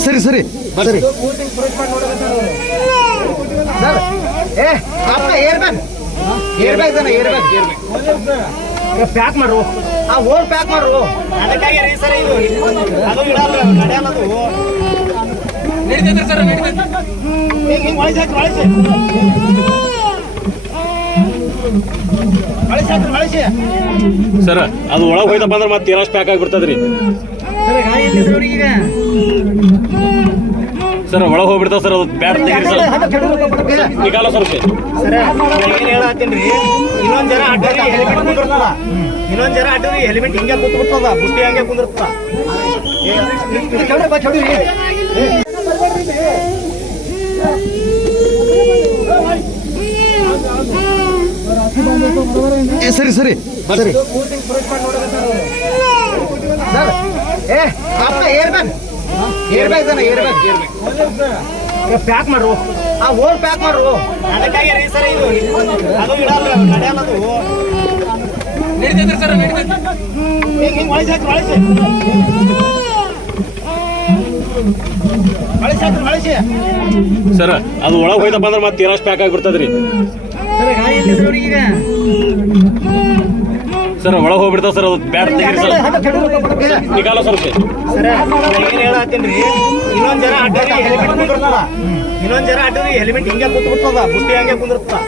ಸರಿ ಸರಿ ಸರಿ ಪ್ಯಾಕ್ ಮಾಡು ಆ ಓಲ್ ಪ್ಯಾಕ್ ಮಾಡು ಅದಕ್ಕಾಗಿ ರೀ ಸರ್ ಇದು ಅದು ಇಡಲ್ಲ ನಡೆಯಲ್ಲ ಅದು ನಡೀತೈತೆ ಸರ್ ನಡೀತೈತೆ ಹಿಂಗೆ ಒಳಗೆ ಒಳಸಿ ಸರ್ ಅದು ಒಳಗೆ ಹೋಯ್ತಪ್ಪ ಅಂದ್ರೆ ಮತ್ತೆ ಏನಷ್ಟು ಪ್ಯಾಕ್ ಆಗಿಬಿಡ್ತದ್ರಿ ಸರ್ ಗಾಡಿ ಎಲ್ಲಿದ್ರು ಈಗ ಸರ್ ಒಳಗೆ ಹೋಗ್ಬಿಡ್ತಾವ ಸರ್ ಅದು ಬ್ಯಾಟ್ ತೆಗೀರಿ ಸರ್ ನಿಕಾಲ ಸರ್ ಸರ್ ಏನು ಹೇಳತ್ತೀನಿ ಇನ್ನೊಂದು ಜನ ಅಡ್ಡರಿ ಹೆಲ್ಮೆಟ್ ಕುಂದಿರ್ತದ ಇನ್ನೊಂದು ಜನ ಅಡ್ಡರಿ ಹೆಲ್ಮೆಟ್ ಹಿಂಗೆ ಕೂತ್ಬಿಡ್ತದ ಬುಟ್ಟಿ ಹಂಗೆ ಕುಂದಿರ್ತದ ಸರಿ ಸರಿ ಸರಿ ಸರ್ ಪ್ಯಾಕ್ ಮಾಡು ಆ ಓಲ್ ಪ್ಯಾಕ್ ಮಾಡು ಅದಕ್ಕಾಗಿ ರೀ ಸರ್ ಇದು ಅದು ಇಡಲ್ಲ ನಡೆಯಲ್ಲ ಅದು ನಡೀತೈತೆ ಸರ್ ನಡೀತೈತೆ ಹಿಂಗೆ ಒಳಸಿ ಸರ್ ಅದು ಒಳಗೆ ಹೋಯ್ತಪ್ಪ ಅಂದ್ರೆ ಮತ್ತೆ ಏನಷ್ಟು ಪ್ಯಾಕ್ ಆಗಿಬಿಡ್ತದ್ರಿ ಸರ್ ಗಾಡಿ ಎಲ್ಲಿದ್ರು ಈಗ ಸರ್ ಒಳಗೆ ಹೋಗ್ಬಿಡ್ತಾವ ಸರ್ ಅದು ಬ್ಯಾಟ್ ತೆಗೀರಿ ಸರ್ ನಿಕಾಲ ಸರ್ ಸರ್ ಏನು ಹೇಳತ್ತೀನಿ ಇನ್ನೊಂದು ಜನ ಅಡ್ಡರಿ ಹೆಲ್ಮೆಟ್ ಕುಂದಿರ್ತದ ಇನ್ನೊಂದು ಜನ ಅಡ್ಡರಿ ಹೆಲ್ಮೆಟ್ ಹಿಂಗೆ ಕೂತ್ಬಿಡ್ತದ ಬುಟ್ಟಿ ಹಂಗೆ ಕುಂದಿರ್ತದ